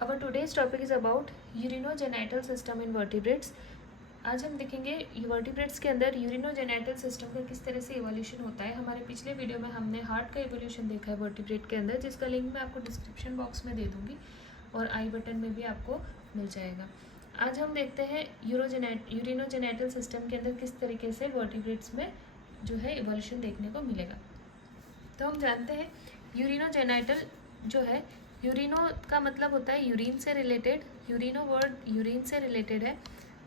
Our today's topic is about urinogenital system in vertebrates. आज हम देखेंगे वर्टिब्रेट्स के अंदर यूरिनोजेनेटल सिस्टम का किस तरह से इवोल्यूशन होता है। हमारे पिछले वीडियो में हमने हार्ट का इवोल्यूशन देखा है वर्टिब्रेट के अंदर, जिसका लिंक मैं आपको डिस्क्रिप्शन बॉक्स में दे दूँगी और आई बटन में भी आपको मिल जाएगा। आज हम देखते हैं यूरिनोजेनेटल सिस्टम के अंदर किस तरीके से वर्टिब्रेट्स में जो है इवोल्यूशन देखने को मिलेगा। तो हम जानते हैं यूरिनोजेनेटल जो है, यूरिनो का मतलब होता है यूरिन से रिलेटेड, यूरिनो वर्ड यूरिन से रिलेटेड है,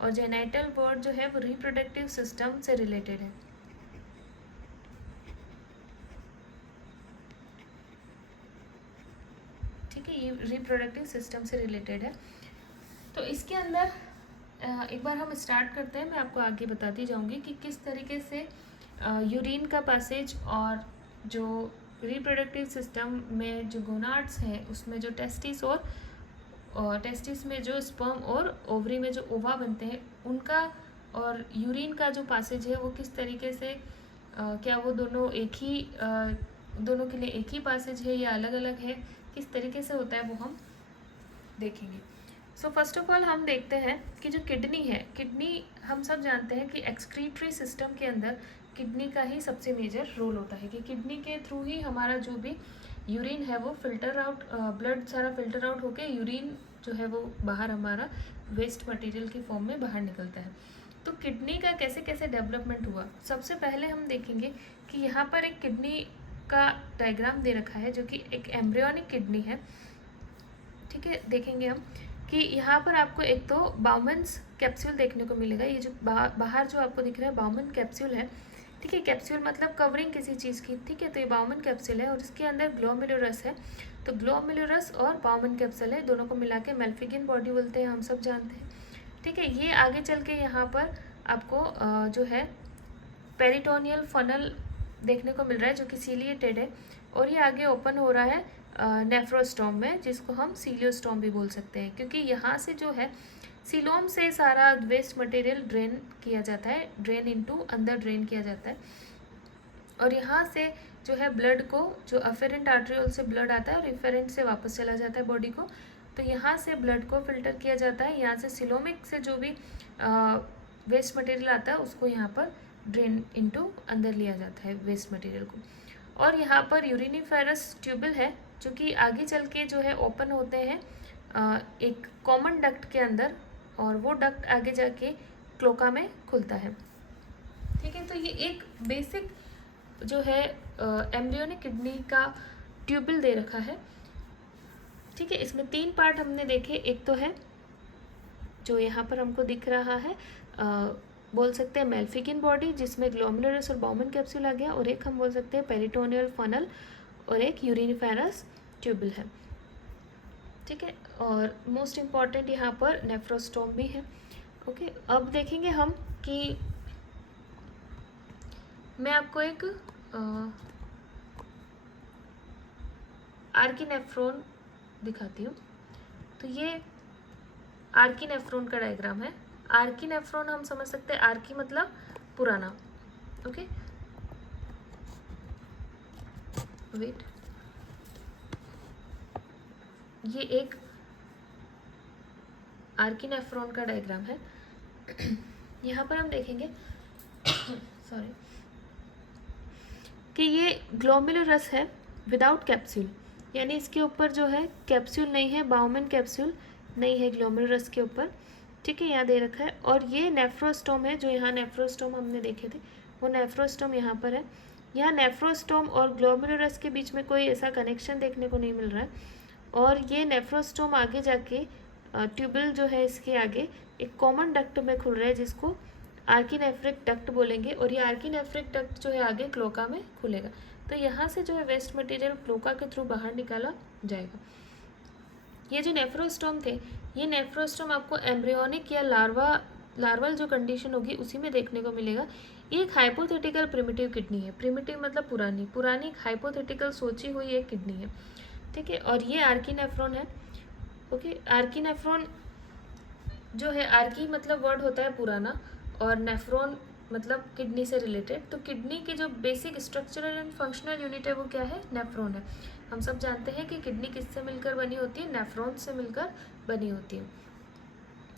और जेनाइटल वर्ड जो है वो रिप्रोडक्टिव सिस्टम से रिलेटेड है। ठीक है, ये रिप्रोडक्टिव सिस्टम से रिलेटेड है। तो इसके अंदर एक बार हम स्टार्ट करते हैं, मैं आपको आगे बताती जाऊंगी कि किस तरीके से यूरिन का पैसेज और जो रिप्रोडक्टिव सिस्टम में जो गोनाड्स हैं उसमें जो टेस्टिस और टेस्टिस में जो स्पर्म और ओवरी में जो ओवा बनते हैं उनका और यूरिन का जो पैसेज है वो किस तरीके से क्या वो दोनों एक ही दोनों के लिए एक ही पैसेज है या अलग अलग है, किस तरीके से होता है वो हम देखेंगे। सो फर्स्ट ऑफ ऑल हम देखते हैं कि जो किडनी है, किडनी हम सब जानते हैं कि एक्सक्रीटरी सिस्टम के अंदर किडनी का ही सबसे मेजर रोल होता है कि किडनी के थ्रू ही हमारा जो भी यूरिन है वो फिल्टर आउट, ब्लड सारा फिल्टर आउट होके यूरिन जो है वो बाहर हमारा वेस्ट मटेरियल की फॉर्म में बाहर निकलता है। तो किडनी का कैसे कैसे डेवलपमेंट हुआ, सबसे पहले हम देखेंगे कि यहाँ पर एक किडनी का डायग्राम दे रखा है जो कि एक एम्ब्रियोनिक किडनी है। ठीक है, देखेंगे हम कि यहाँ पर आपको एक तो बाउमन्स कैप्सूल देखने को मिलेगा। ये जो बाहर जो आपको दिख रहा है बाउमन कैप्सूल है। ठीक है, कैप्सूल मतलब कवरिंग किसी चीज़ की। ठीक है, तो ये बाउमन कैप्सूल है और इसके अंदर ग्लोमेरुलस है। तो ग्लोमेरुलस और बाउमन कैप्सूल है, दोनों को मिला के मेल्फिगिन बॉडी बोलते हैं, हम सब जानते हैं। ठीक है, ये आगे चल के यहाँ पर आपको जो है पेरिटोनियल फनल देखने को मिल रहा है जो कि सीलिएटेड है, और ये आगे ओपन हो रहा है नेफ्रोस्टोम में, जिसको हम सीलियोस्टोम भी बोल सकते हैं, क्योंकि यहाँ से जो है सीलोम से सारा वेस्ट मटेरियल ड्रेन किया जाता है, ड्रेन इनटू अंदर ड्रेन किया जाता है, और यहाँ से जो है ब्लड को, जो अफेरेंट आर्ट्रियोल से ब्लड आता है और इफेरेंट से वापस चला जाता है बॉडी को, तो यहाँ से ब्लड को फिल्टर किया जाता है। यहाँ से सिलोमिक से जो भी वेस्ट मटेरियल आता है उसको यहाँ पर ड्रेन इनटू अंदर लिया जाता है वेस्ट मटेरियल को। और यहाँ पर यूरिनिफेरस ट्यूबल है जो कि आगे चल के जो है ओपन होते हैं एक कॉमन डक्ट के अंदर, और वो डक्ट आगे जाके क्लोका में खुलता है। ठीक है, तो ये एक बेसिक जो है एम्ब्रियोनिक किडनी का ट्यूबल दे रखा है। ठीक है, इसमें 3 पार्ट हमने देखे। एक तो है जो यहाँ पर हमको दिख रहा है, बोल सकते हैं मेल्फिगिन बॉडी जिसमें ग्लोमेरुलस और बाउमन कैप्सूल आ गया, और एक हम बोल सकते हैं पेरिटोनियल फनल, और एक यूरिनिफेरस ट्यूबल है। ठीक है, और मोस्ट इम्पॉर्टेंट यहाँ पर नेफ्रोस्टोम भी है। ओके, अब देखेंगे हम कि मैं आपको एक आर्किनेफ्रॉन दिखाती हूँ। तो ये आर्किनेफ्रॉन का डायग्राम है। आर्किनेफ्रॉन हम समझ सकते हैं, आर्की मतलब पुराना। ओके, वेट, ये एक आर्किनेफ्रॉन का डायग्राम है। यहाँ पर हम देखेंगे सॉरी कि ये ग्लोमेरुलस है विदाउट कैप्सूल, यानी इसके ऊपर जो है कैप्सूल नहीं है, बाउमन कैप्सूल नहीं है ग्लोमेरुलस के ऊपर। ठीक है, यहाँ दे रखा है। और ये नेफ्रोस्टोम है, जो यहाँ नेफ्रोस्टोम हमने देखे थे वो नेफ्रोस्टोम यहाँ पर है। यहाँ नेफ्रोस्टोम और ग्लोमेरुलस के बीच में कोई ऐसा कनेक्शन देखने को नहीं मिल रहा है, और ये नेफ्रोस्टोम आगे जाके ट्यूबल जो है इसके आगे एक कॉमन डक्ट में खुल रहा है जिसको आर्किनेफ्रिक डक्ट बोलेंगे, और ये आर्किनेफ्रिक डक्ट जो है आगे क्लोका में खुलेगा। तो यहाँ से जो है वेस्ट मटेरियल क्लोका के थ्रू बाहर निकाला जाएगा। ये जो नेफ्रोस्टोम थे, ये नेफ्रोस्टोम आपको एम्ब्रियोनिक या लार्वल जो कंडीशन होगी उसी में देखने को मिलेगा। ये एक हाइपोथेटिकल प्रिमिटिव किडनी है। प्रिमिटिव मतलब पुरानी एक हाइपोथेटिकल सोची हुई एक किडनी है। ठीक है, और ये आर्किनेफ्रॉन है। ओके, आर्किनेफ्रॉन जो है, आर्की मतलब वर्ड होता है पुराना, और नेफ्रॉन मतलब किडनी से रिलेटेड। तो किडनी की जो basic structural and functional unit है वो क्या है, नेफ्रॉन है। हम सब जानते हैं कि किडनी किससे मिलकर बनी होती है, नेफ्रॉन से मिलकर बनी होती है।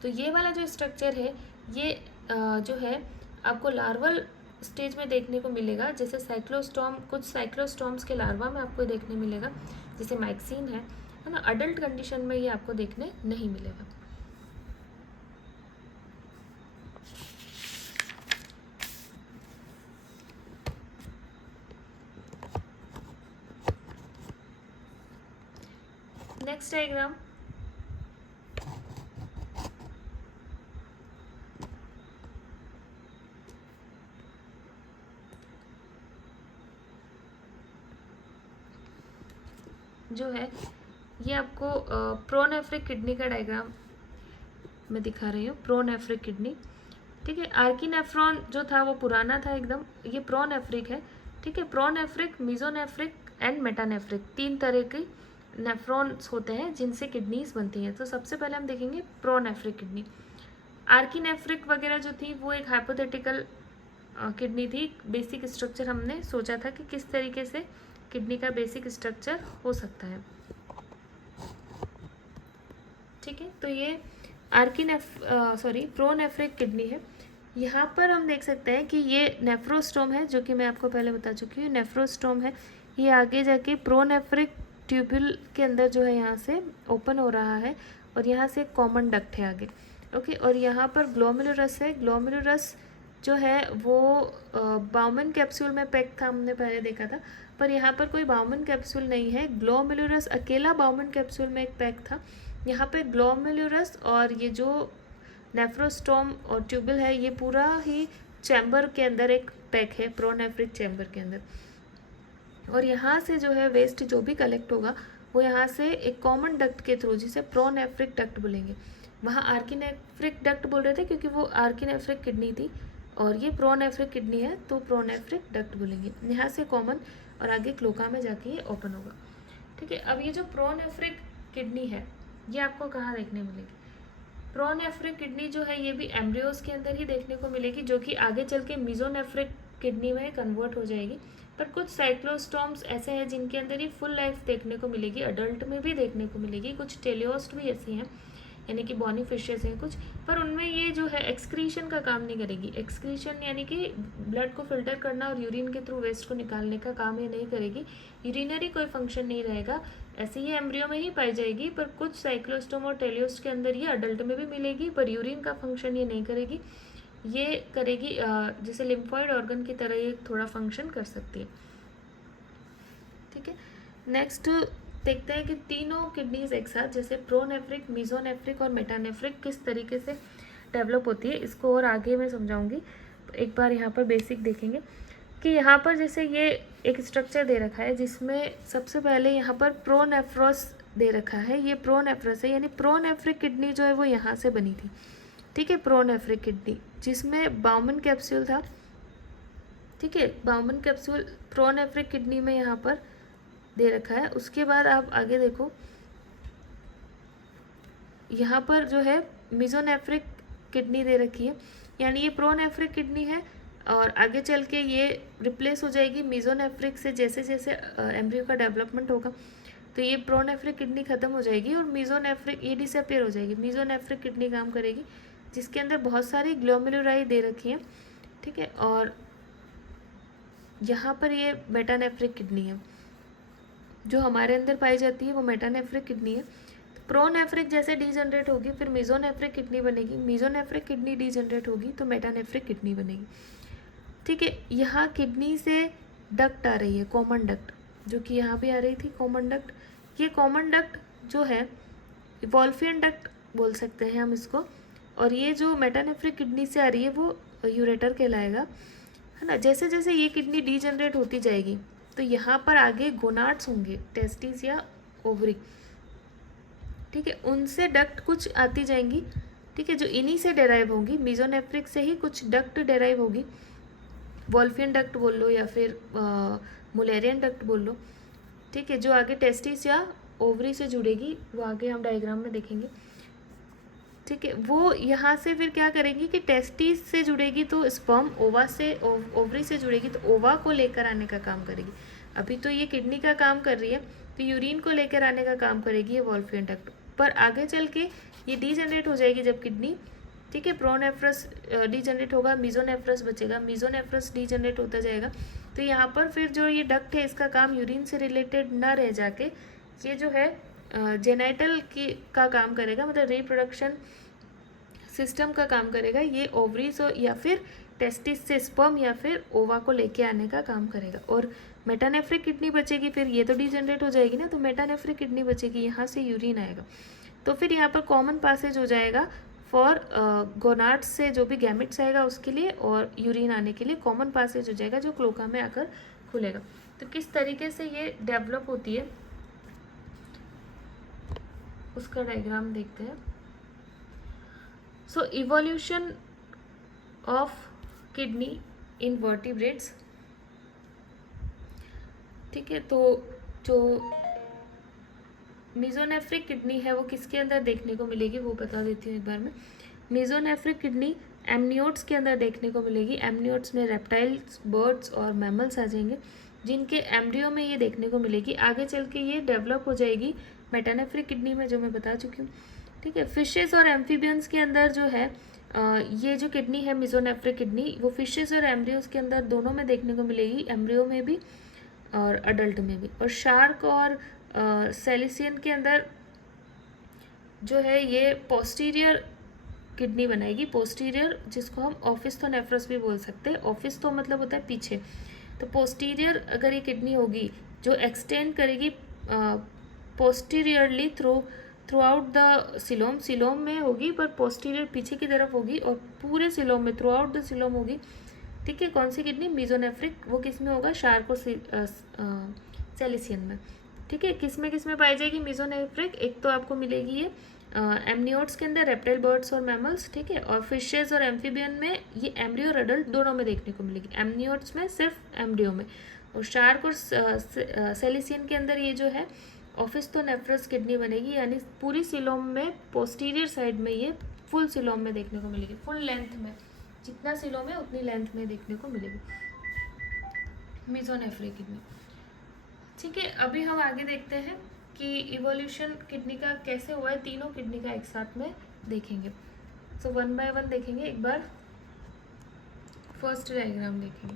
तो ये वाला जो स्ट्रक्चर है ये जो है आपको लार्वल स्टेज में देखने को मिलेगा, जैसे साइक्लोस्टॉम, कुछ साइक्लोस्टॉम्स के लार्वा में आपको देखने मिलेगा, जैसे माइक्सिन है ना। अडल्ट कंडीशन में ये आपको देखने नहीं मिलेगा। नेक्स्ट डायग्राम, जो है ये आपको प्रोनेफ्रिक किडनी का डायग्राम मैं दिखा रही हूँ। प्रोनेफ्रिक किडनी, ठीक है। आर्किनेफ्रॉन जो था वो पुराना था एकदम, ये प्रोनेफ्रिक है, ठीक है। प्रोनेफ्रिक, मीजोनेफ्रिक एंड मेटानेफ्रिक, 3 तरह के नेफ्रॉन्स होते हैं जिनसे किडनीज बनती हैं। तो सबसे पहले हम देखेंगे प्रोनेफ्रिक किडनी। आर्किनेफ्रिक वगैरह जो थी वो एक हाइपोथेटिकल किडनी थी। बेसिक स्ट्रक्चर हमने सोचा था कि किस तरीके से किडनी का बेसिक स्ट्रक्चर हो सकता है, ठीक है। तो ये प्रोनेफ्रिक किडनी है। यहाँ पर हम देख सकते हैं कि ये नेफ्रोस्टोम है, जो कि मैं आपको पहले बता चुकी हूँ, नेफ्रोस्टोम है। ये आगे जाके प्रोनेफ्रिक ट्यूब्यूल के अंदर जो है यहाँ से ओपन हो रहा है, और यहाँ से कॉमन डक्ट है आगे, ओके। और यहाँ पर ग्लोमेरुलस है। ग्लोमेरुलस जो है वो बाउमन कैप्सूल में पैक था, हमने पहले देखा था, पर यहाँ पर कोई बाउमन कैप्सूल नहीं है। ग्लोमेरुलस अकेला बाउमन कैप्सूल में एक पैक था। यहाँ पे ग्लोमेरुलस और ये जो नेफ्रोस्टोम और ट्यूबल है ये पूरा ही चैम्बर के अंदर एक पैक है, प्रोनेफ्रिक चैम्बर के अंदर। और यहाँ से जो है वेस्ट जो भी कलेक्ट होगा वो यहाँ से एक कॉमन डक्ट के थ्रू, जिसे प्रोनेफ्रिक डक्ट बोलेंगे, वहाँ आर्किनेफ्रिक डक्ट बोल रहे थे क्योंकि वो आर्किनेफ्रिक किडनी थी, और ये प्रोनेफ्रिक किडनी है तो प्रोनेफ्रिक डक्ट बोलेंगे। यहाँ से कॉमन और आगे क्लोका में जाके ये ओपन होगा, ठीक है। अब ये जो प्रोनेफ्रिक किडनी है ये आपको कहाँ देखने मिलेगी? प्रोनेफ्रिक किडनी जो है ये भी एम्ब्रियोज के अंदर ही देखने को मिलेगी, जो कि आगे चल के मीजोनेफ्रिक किडनी में कन्वर्ट हो जाएगी। पर कुछ साइक्लोस्टॉम्स ऐसे हैं जिनके अंदर ही फुल लाइफ देखने को मिलेगी, अडल्ट में भी देखने को मिलेगी। कुछ टेलियोस्ट भी ऐसी हैं, यानी कि बॉनी फिशेस हैं कुछ, पर उनमें ये जो है एक्सक्रीशन का काम नहीं करेगी। एक्सक्रीशन यानी कि ब्लड को फिल्टर करना और यूरिन के थ्रू वेस्ट को निकालने का काम ये नहीं करेगी, यूरिनरी कोई फंक्शन नहीं रहेगा। ऐसे ही एम्ब्रियो में ही पाई जाएगी, पर कुछ साइक्लोस्टोम और टेलियोस्ट के अंदर ये अडल्ट में भी मिलेगी, पर यूरिन का फंक्शन ये नहीं करेगी। ये करेगी जैसे लिम्फॉइड ऑर्गन की तरह ये थोड़ा फंक्शन कर सकती है, ठीक है। नेक्स्ट देखते हैं कि तीनों किडनीज एक साथ, जैसे प्रोनेफ्रिक, मीजोनेफ्रिक और मेटानेफ्रिक, किस तरीके से डेवलप होती है। इसको और आगे मैं समझाऊंगी। एक बार यहाँ पर बेसिक देखेंगे कि यहाँ पर जैसे ये एक स्ट्रक्चर दे रखा है जिसमें सबसे पहले यहाँ पर प्रोनेफ्रोस दे रखा है। ये प्रोनेफ्रोस है, यानी प्रोनेफ्रिक किडनी जो है वो यहाँ से बनी थी, ठीक है। प्रोनेफ्रिक किडनी जिसमें बाउमन कैप्सूल था, ठीक है। बाउमन कैप्सूल प्रोनेफ्रिक किडनी में यहाँ पर दे रखा है। उसके बाद आप आगे देखो, यहाँ पर जो है मीजोनेफ्रिक किडनी दे रखी है, यानी ये प्रोनेफ्रिक किडनी है, और आगे चल के ये रिप्लेस हो जाएगी मीजोनेफ्रिक से। जैसे जैसे एम्ब्रियो का डेवलपमेंट होगा तो ये प्रोनेफ्रिक किडनी खत्म हो जाएगी और मीजोनेफ्रिक ये डिसअपियर हो जाएगी। मीजोनेफ्रिक किडनी काम करेगी, जिसके अंदर बहुत सारी ग्लोमेरुलाई दे रखी हैं, ठीक है। और यहाँ पर ये मेटानेफ्रिक किडनी है, जो हमारे अंदर पाई जाती है वो मेटानेफ्रिक किडनी है। तो प्रोनेफ्रिक जैसे डीजनरेट होगी फिर मीजोनेफ्रिक किडनी बनेगी, मीजोनेफ्रिक किडनी डीजनरेट होगी तो मेटानेफ्रिक किडनी बनेगी, ठीक है। यहाँ किडनी से डक्ट आ रही है, कॉमन डक्ट, जो कि यहाँ भी आ रही थी कॉमन डक्ट। ये कॉमन डक्ट जो है वॉल्फियन डक्ट बोल सकते हैं हम इसको, और ये जो मेटानेफ्रिक किडनी से आ रही है वो यूरेटर कहलाएगा, है ना। जैसे जैसे ये किडनी डीजनरेट होती जाएगी तो यहाँ पर आगे गोनाड्स होंगे, टेस्टिस या ओवरी, ठीक है। उनसे डक्ट कुछ आती जाएंगी, ठीक है, जो इन्हीं से डेराइव होंगी। मीजोनेफ्रिक से ही कुछ डक्ट डेराइव होगी, वॉल्फियन डक्ट बोल लो या फिर मुलेरियन डक्ट बोल लो, ठीक है, जो आगे टेस्टिस या ओवरी से जुड़ेगी, वो आगे हम डायग्राम में देखेंगे, ठीक है। वो यहाँ से फिर क्या करेंगी कि टेस्टिस से जुड़ेगी तो स्पर्म, ओवा से ओवरी से जुड़ेगी तो ओवा को लेकर आने का काम करेगी। अभी तो ये किडनी का काम कर रही है, तो यूरिन को लेकर आने का काम करेगी ये वॉल्फियन डक्ट। पर आगे चल के ये डीजनरेट हो जाएगी जब किडनी, ठीक है, प्रोनेफ्रस डीजनरेट होगा, मीजोनेफ्रस बचेगा, मीजोनेफ्रस डीजनरेट होता जाएगा। तो यहाँ पर फिर जो ये डक्ट है इसका काम यूरिन से रिलेटेड ना रह जाके ये जो है जेनाइटल की का काम करेगा, मतलब रिप्रोडक्शन सिस्टम का काम करेगा। ये ओवरीज या फिर टेस्टिस से स्पर्म या फिर ओवा को लेके आने का काम करेगा। और मेटानेफ्रिक किडनी बचेगी, फिर ये तो डीजनरेट हो जाएगी ना, तो मेटानेफ्रिक किडनी बचेगी, यहाँ से यूरिन आएगा। तो फिर यहाँ पर कॉमन पासेज हो जाएगा फॉर गोनाड्स से जो भी गैमेट्स आएगा उसके लिए, और यूरिन आने के लिए कॉमन पासेज हो जाएगा जो क्लोका में आकर खुलेगा। तो किस तरीके से ये डेवलप होती है उसका डायग्राम देखते हैं। So evolution of kidney in vertebrates, ठीक है। तो जो मीजोनेफ्रिक किडनी है वो किसके अंदर देखने को मिलेगी वो बता देती हूँ एक बार में। मीजोनेफ्रिक किडनी एमनियोट्स के अंदर देखने को मिलेगी। एमनियोट्स में रेप्टाइल्स, बर्ड्स और मैमल्स आ जाएंगे जिनके एम्ब्रियो में ये देखने को मिलेगी। आगे चल के ये डेवलप हो जाएगी मेटानेफ्रिक किडनी में, जो मैं बता चुकी हूँ, ठीक है। फिशेस और एम्फीबियंस के अंदर जो है ये जो किडनी है मीजोनेफ्रिक किडनी, वो फिशेस और एम्ब्रियोज के अंदर दोनों में देखने को मिलेगी, एम्ब्रियो में भी और अडल्ट में भी। और शार्क और सेलिसियन के अंदर जो है ये पोस्टीरियर किडनी बनाएगी, पोस्टीरियर, जिसको हम ऑफिस्थोनेफ्रस भी बोल सकते हैं। ऑफिस्थो मतलब होता है पीछे, तो पोस्टीरियर अगर ये किडनी होगी जो एक्सटेंड करेगी posteriorly through out the coelom, coelom में होगी पर पोस्टीरियर पीछे की तरफ होगी, और पूरे सिलोम में थ्रू आउट द सिलोम होगी, ठीक है। कौन सी किडनी? मीजोनेफ्रिक। वो किस में होगा? शार्क और सेलिसियन में, ठीक है। किस में पाई जाएगी मीजोनेफ्रिक? एक तो आपको मिलेगी ये एमनियोट्स के अंदर, रेप्टाइल, बर्ड्स और मैमल्स, ठीक है। और फिशेज और एम्फीबियन में ये एम्ब्रियो और अडल्ट दोनों में देखने को मिलेगी। एमनियोट्स में सिर्फ एम्ब्रियो में, और शार्क और सेलिसियन के अंदर ये जो है ऑफिस्थोनेफ्रस किडनी बनेगी, यानी पूरी सिलोम में पोस्टीरियर साइड में ये फुल सिलोम में देखने को मिलेगी, फुल लेंथ में, जितना सिलोम है उतनी लेंथ में देखने को मिलेगी मीजोनेफ्रिक किडनी, ठीक है। अभी हम आगे देखते हैं कि इवोल्यूशन किडनी का कैसे हुआ है, तीनों किडनी का एक साथ में देखेंगे। सो वन बाय वन देखेंगे। एक बार फर्स्ट डायग्राम देखेंगे।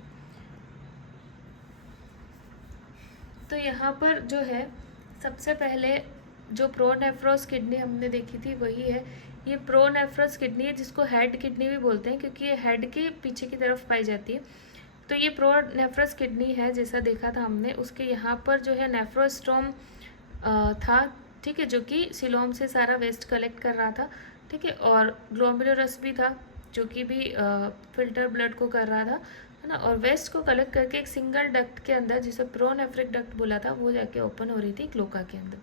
तो यहाँ पर जो है सबसे पहले जो प्रोनेफ्रॉस किडनी हमने देखी थी वही है। ये प्रोनेफ्रॉस किडनी है जिसको हेड किडनी भी बोलते हैं, क्योंकि ये हेड के पीछे की तरफ पाई जाती है। तो ये प्रोनेफ्रॉस किडनी है, जैसा देखा था हमने, उसके यहाँ पर जो है नेफ्रोस्टोम था, ठीक है, जो कि सिलोम से सारा वेस्ट कलेक्ट कर रहा था, ठीक है। और ग्लोमेरुलस भी था जो कि भी फिल्टर ब्लड को कर रहा था, है ना। और वेस्ट को कलेक्ट करके एक सिंगल डक्ट के अंदर, जिसे प्रोनेफ्रिक डक्ट बोला था, वो जाके ओपन हो रही थी क्लोका के अंदर,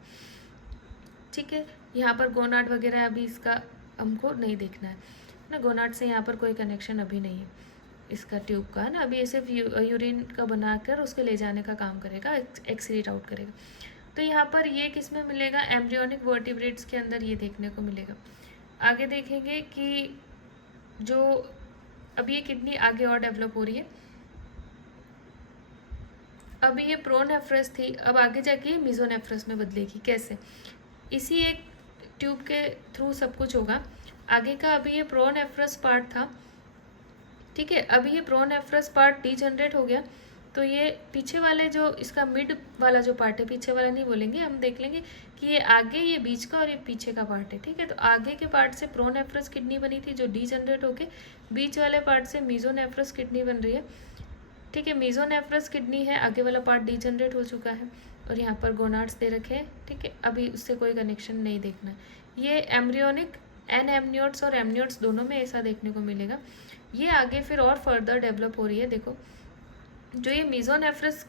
ठीक है। यहाँ पर गोनाड वगैरह अभी इसका हमको नहीं देखना है ना, गोनाड से यहाँ पर कोई कनेक्शन अभी नहीं है इसका ट्यूब का, है ना। अभी ये सिर्फ यूरिन का बनाकर उसके ले जाने का काम करेगा, एक्सक्रीट आउट करेगा। तो यहाँ पर ये किस में मिलेगा? एम्ब्रियोनिक वर्टिब्रेट्स के अंदर ये देखने को मिलेगा। आगे देखेंगे कि जो अब ये किडनी आगे और डेवलप हो रही है। अभी ये प्रोनेफ्रस थी, अब आगे जाके ये मीजोनेफ्रस में बदलेगी। कैसे? इसी एक ट्यूब के थ्रू सब कुछ होगा। आगे का अभी ये प्रोनेफ्रस पार्ट था, ठीक है। अभी ये प्रोनेफ्रस पार्ट डीजनरेट हो गया, तो ये पीछे वाले जो इसका मिड वाला जो पार्ट है, पीछे वाला नहीं बोलेंगे, हम देख लेंगे कि ये आगे, ये बीच का और ये पीछे का पार्ट है, ठीक है। तो आगे के पार्ट से प्रोनेफ्रस किडनी बनी थी जो डीजनरेट होके बीच वाले पार्ट से मीजोनेफ्रस किडनी बन रही है, ठीक है। मीजोनेफ्रस किडनी है, आगे वाला पार्ट डीजनरेट हो चुका है, और यहाँ पर गोनाड्स दे रखे हैं, ठीक है। अभी उससे कोई कनेक्शन नहीं देखना है। ये एम्ब्रियोनिक एमनियोट्स और एमनियोट्स दोनों में ऐसा देखने को मिलेगा। ये आगे फिर और फर्दर डेवलप हो रही है। देखो, जो ये मीजोनेफ्रस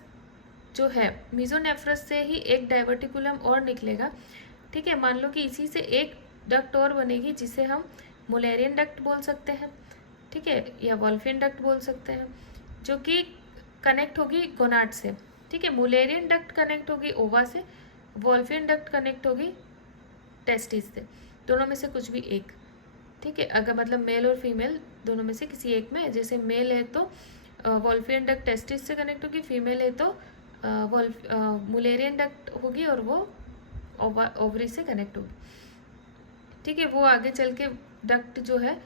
जो है, मीजोनेफ्रस से ही एक डाइवर्टिकुलम और निकलेगा, ठीक है। मान लो कि इसी से एक डक्ट और बनेगी जिसे हम मुलेरियन डक्ट बोल सकते हैं, ठीक है, या वॉल्फियन डक्ट बोल सकते हैं, जो कि कनेक्ट होगी गोनाड से, ठीक है। मुलेरियन डक्ट कनेक्ट होगी ओवा से, वॉल्फियन डक्ट कनेक्ट होगी टेस्टिस से, दोनों में से कुछ भी एक, ठीक है। अगर मतलब मेल और फीमेल दोनों में से किसी एक में, जैसे मेल है तो वॉल्फियन डक्ट टेस्टिस से कनेक्ट होगी, फीमेल है तो मुलेरियन डक्ट होगी और वो ओवरी से कनेक्ट होगी, ठीक है। वो आगे चल के डक्ट जो है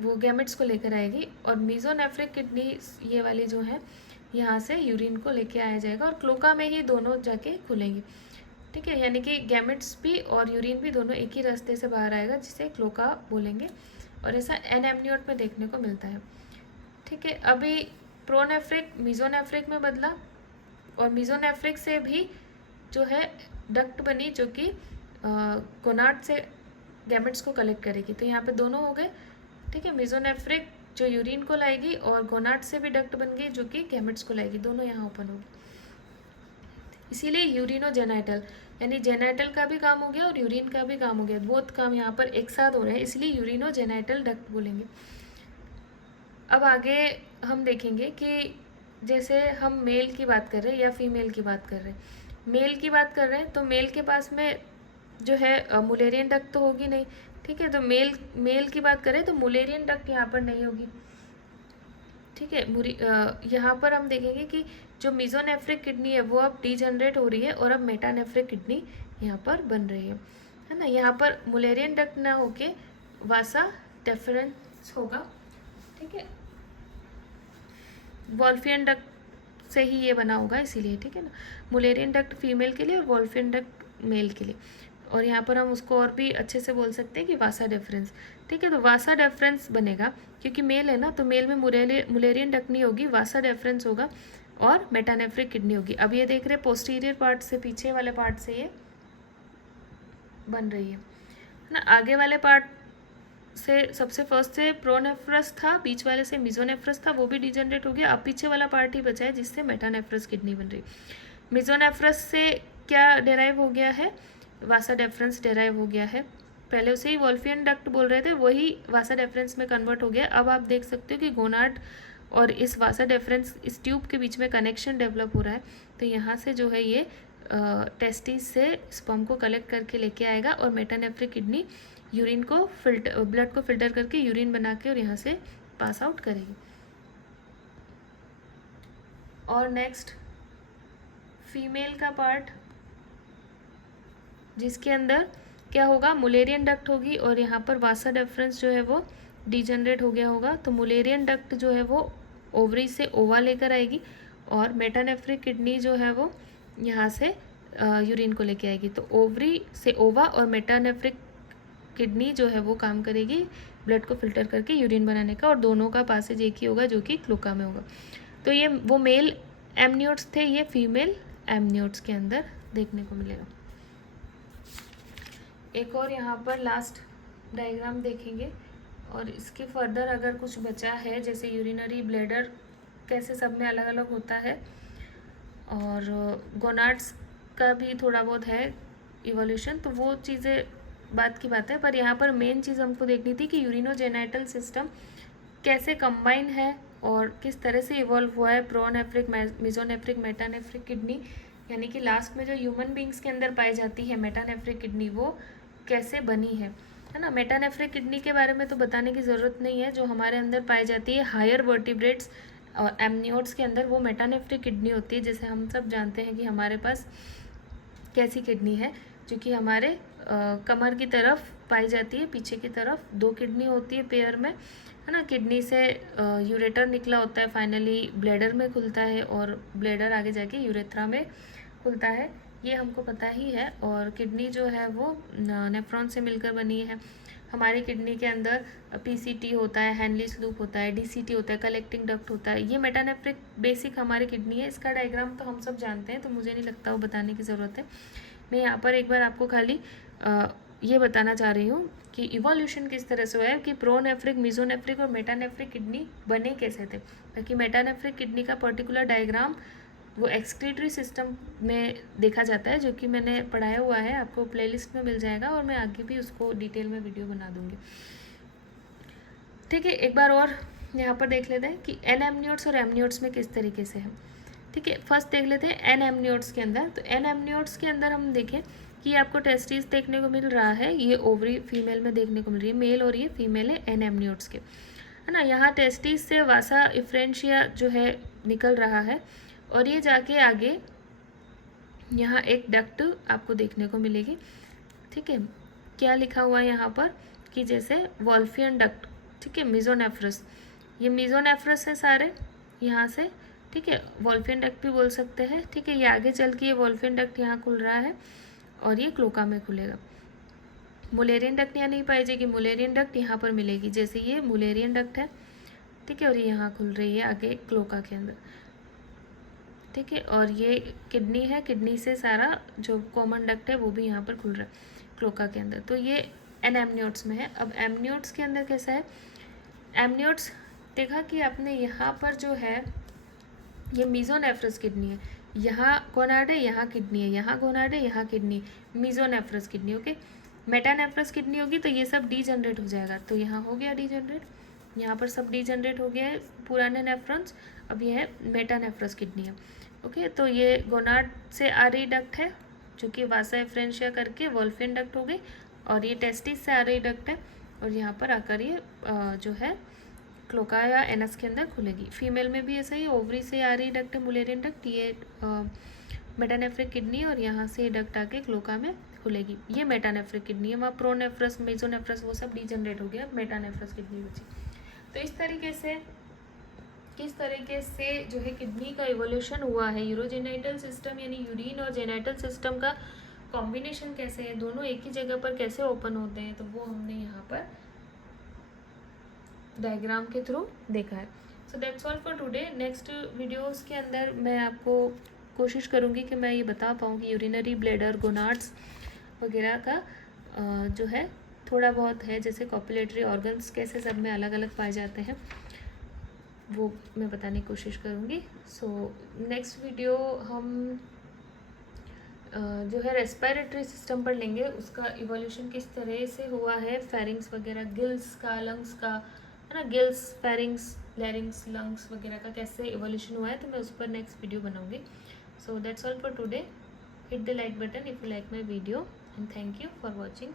वो गैमेट्स को लेकर आएगी, और मीजोनेफ्रिक किडनी ये वाली जो है यहाँ से यूरिन को लेके आया जाएगा, और क्लोका में ही दोनों जाके खुलेंगी, ठीक है। यानी कि गैमेट्स भी और यूरिन भी दोनों एक ही रास्ते से बाहर आएगा, जिसे क्लोका बोलेंगे, और ऐसा एनेम्नियोट में देखने को मिलता है, ठीक है। अभी प्रोनेफ्रिक मीजोनेफ्रिक में बदला, और मीजोनेफ्रिक से भी जो है डक्ट बनी जो कि गोनाड से गैमेट्स को कलेक्ट करेगी। तो यहाँ पे दोनों हो गए, ठीक है। मीजोनेफ्रिक जो यूरिन को लाएगी, और गोनाड से भी डक्ट बन गई जो कि गैमेट्स को लाएगी, दोनों यहाँ ओपन होगी। इसीलिए यूरिनोजेनाइटल, यानी जेनाइटल का भी काम हो गया और यूरिन का भी काम हो गया, बहुत काम यहाँ पर एक साथ हो रहे हैं, इसलिए यूरिनोजेनाइटल डक्ट बोलेंगे। अब आगे हम देखेंगे कि जैसे हम मेल की बात कर रहे हैं या फीमेल की बात कर रहे हैं। मेल की बात कर रहे हैं तो मेल के पास में जो है मुलेरियन डक्ट तो होगी नहीं, ठीक है। तो मेल की बात करें तो मुलेरियन डक्ट यहाँ पर नहीं होगी, ठीक है। यहाँ पर हम देखेंगे कि जो मीजोनेफ्रिक किडनी है वो अब डीजनरेट हो रही है, और अब मेटानेफ्रिक किडनी यहाँ पर बन रही है ना। यहाँ पर मुलेरियन डक्ट ना होके वासा डेफरेंस होगा, ठीक है। वॉल्फियन डक्ट से ही ये बना होगा इसीलिए, ठीक है ना। मुलेरियन डक्ट फीमेल के लिए और वॉल्फियन डक्ट मेल के लिए, और यहाँ पर हम उसको और भी अच्छे से बोल सकते हैं कि वासा डेफरेंस, ठीक है। तो वासा डेफरेंस बनेगा क्योंकि मेल है ना, तो मेल में मुलेरियन डक्ट नहीं होगी, वासा डेफरेंस होगा, और मेटानेफ्रिक किडनी होगी। अब ये देख रहे हैं पोस्टीरियर पार्ट से, पीछे वाले पार्ट से ये बन रही है ना। आगे वाले पार्ट से सबसे फर्स्ट से प्रोनेफ्रस था, बीच वाले से मिजोनेफ्रस था, वो भी डिजनरेट हो गया। अब पीछे वाला पार्ट ही बचा है जिससे मेटानेफ्रस किडनी बन रही। मिजोनेफ्रस से क्या डेराइव हो गया है, वासा डेफरेंस डेराइव हो गया है। पहले उसे ही वॉल्फियन डक्ट बोल रहे थे, वही वासा डेफरेंस में कन्वर्ट हो गया। अब आप देख सकते हो कि गोनाड और इस वासा डेफरेंस, इस ट्यूब के बीच में कनेक्शन डेवलप हो रहा है। तो यहाँ से जो है ये टेस्टिस से स्पर्म को कलेक्ट करके लेके आएगा, और मेटानेफ्रिक किडनी यूरिन को ब्लड को फिल्टर करके यूरिन बना के और यहाँ से पास आउट करेगी। और नेक्स्ट फीमेल का पार्ट, जिसके अंदर क्या होगा, मुलेरियन डक्ट होगी, और यहाँ पर वासा डेफरेंस जो है वो डिजनरेट हो गया होगा। तो मुलेरियन डक्ट जो है वो ओवरी से ओवा लेकर आएगी, और मेटानेफ्रिक किडनी जो है वो यहाँ से यूरिन को लेके आएगी। तो ओवरी से ओवा और मेटानेफ्रिक किडनी जो है वो काम करेगी ब्लड को फिल्टर करके यूरिन बनाने का, और दोनों का पासेज एक ही होगा जो कि क्लोका में होगा। तो ये वो मेल एमनियोट्स थे, ये फीमेल एमनियोट्स के अंदर देखने को मिलेगा। एक और यहाँ पर लास्ट डायग्राम देखेंगे, और इसके फर्दर अगर कुछ बचा है, जैसे यूरिनरी ब्लैडर कैसे सब में अलग अलग होता है, और गोनाड्स का भी थोड़ा बहुत है इवोल्यूशन, तो वो चीज़ें बात की बात है। पर यहाँ पर मेन चीज़ हमको देखनी थी कि यूरिनोजेनाइटल सिस्टम कैसे कंबाइन है और किस तरह से इवॉल्व हुआ है प्रोनेफ्रिक, मिजोनेफ्रिक, मेटानेफ्रिक किडनी, यानी कि लास्ट में जो ह्यूमन बींग्स के अंदर पाई जाती है मेटानेफ्रिक किडनी, वो कैसे बनी है ना। मेटानेफ्रिक किडनी के बारे में तो बताने की ज़रूरत नहीं है, जो हमारे अंदर पाई जाती है हायर वर्टिब्रेट्स और एमनियोट्स के अंदर, वो मेटानेफ्रिक किडनी होती है। जैसे हम सब जानते हैं कि हमारे पास कैसी किडनी है, जो कि हमारे कमर की तरफ पाई जाती है, पीछे की तरफ 2 किडनी होती है पेयर में, है ना। किडनी से यूरेटर निकला होता है, फाइनली ब्लैडर में खुलता है, और ब्लैडर आगे जाके यूरेथ्रा में खुलता है, ये हमको पता ही है। और किडनी जो है वो नेफ्रॉन से मिलकर बनी है। हमारी किडनी के अंदर पीसीटी होता है, हैनलीस लूप होता है, डीसीटी होता है, कलेक्टिंग डक्ट होता है। ये मेटानेफ्रिक बेसिक हमारी किडनी है। इसका डायग्राम तो हम सब जानते हैं, तो मुझे नहीं लगता वो बताने की ज़रूरत है। मैं यहाँ पर एक बार आपको खाली ये बताना चाह रही हूँ कि इवोल्यूशन किस तरह से हुआ है, कि प्रोनेफ्रिक, मिजोनेफ्रिक और मेटानेफ्रिक किडनी बने कैसे थे। ताकि मेटानेफ्रिक किडनी का पर्टिकुलर डायग्राम वो एक्सक्रीटरी सिस्टम में देखा जाता है, जो कि मैंने पढ़ाया हुआ है, आपको प्लेलिस्ट में मिल जाएगा, और मैं आगे भी उसको डिटेल में वीडियो बना दूँगी, ठीक है। एक बार और यहाँ पर देख लेते हैं कि एन एमनियोट्स और एमनियोट्स में किस तरीके से है, ठीक है। फर्स्ट देख लेते हैं एन एमनियोट्स के अंदर। तो एन एमनियोट्स के अंदर हम देखें कि आपको टेस्टिस देखने को मिल रहा है, ये ओवरी फीमेल में देखने को मिल रही है, मेल, और ये फीमेल है एन एमनियोट्स के, है ना। यहाँ टेस्टिस से वासा इफ्रेंशिया जो है निकल रहा है, और ये जाके आगे यहाँ एक डक्ट आपको देखने को मिलेगी, ठीक है। क्या लिखा हुआ है यहाँ पर कि जैसे वॉल्फियन डक्ट, ठीक है, मेसोनेफ्रस, ये मेसोनेफ्रस है सारे यहाँ से, ठीक है। वॉल्फियन डक्ट भी बोल सकते हैं, ठीक है। ये आगे चल के ये वॉल्फियन डक्ट यहाँ खुल रहा है और ये क्लोका में खुलेगा। मुलेरियन डक्ट यहाँ नहीं पाई जाएगी, मुलेरियन डक्ट यहाँ पर मिलेगी, जैसे ये मुलेरियन डक्ट है, ठीक है, और ये यहाँ खुल रही है आगे क्लोका के अंदर, ठीक है। और ये किडनी है, किडनी से सारा जो कॉमन डक्ट है वो भी यहाँ पर खुल रहा है क्लोका के अंदर। तो ये एमनियोट्स में है। अब एमनियोट्स के अंदर कैसा है, एमनियोट्स देखा कि आपने यहाँ पर जो है ये मेसोनेफ्रस किडनी है, यहाँ गोनाड है, यहाँ किडनी है, यहाँ गोनाड है, यहाँ kidney, mesonephros kidney, okay. Metanephros kidney होगी तो ये सब डीजनरेट हो जाएगा, तो यहाँ हो गया डीजनरेट, यहाँ पर सब डीजनरेट हो गया है पुराने नेफ्रॉन्स, अब ये है मेटानेफ्रस किडनी है, ओके। तो ये गोनाड से आ रही डक्ट है जो कि वासा एफ्रेंशिया करके वॉल्फियन डक्ट हो गई, और ये टेस्टिस से आ रही डक्ट है और यहाँ पर आकर ये जो है क्लोका या एनस के अंदर खुलेगी। फीमेल में भी ऐसा ही, ओवरी से आ रही डक्ट है मुलेरियन डक्ट, ये मेटानेफ्रिक किडनी, और यहाँ से डक्ट आके क्लोका में खुलेगी, ये मेटानेफ्रिक किडनी है। वहाँ प्रोनेफ्रस, मेसोनेफ्रस वो सब डीजनरेट हो गया, मेटानेफ्रस किडनी बची। तो इस तरीके से किस तरीके से जो है किडनी का इवोल्यूशन हुआ है, यूरोजेनाइटल सिस्टम यानी यूरिन और जेनाइटल सिस्टम का कॉम्बिनेशन कैसे है, दोनों एक ही जगह पर कैसे ओपन होते हैं, तो वो हमने यहाँ पर डायग्राम के थ्रू देखा है। So that's all for today. Next videos के अंदर मैं आपको कोशिश करूँगी कि मैं ये बता पाऊँ कि यूरिनरी ब्लैडर, गोनाड्स वगैरह का जो है थोड़ा बहुत है, जैसे कॉपुलेटरी ऑर्गन्स कैसे सब में अलग अलग पाए जाते हैं, वो मैं बताने की कोशिश करूँगी। सो नेक्स्ट वीडियो हम जो है रेस्पिरेटरी सिस्टम पर लेंगे, उसका इवोल्यूशन किस तरह से हुआ है, फेरिंग्स वगैरह, गिल्स का, लंग्स का, है ना, गिल्स, फेरिंग्स, लैरिंग्स, लंग्स वगैरह का कैसे इवोल्यूशन हुआ है, तो मैं उस पर नेक्स्ट वीडियो बनाऊंगी। So that's all for today. Hit the like button if you like my video and thank you for watching.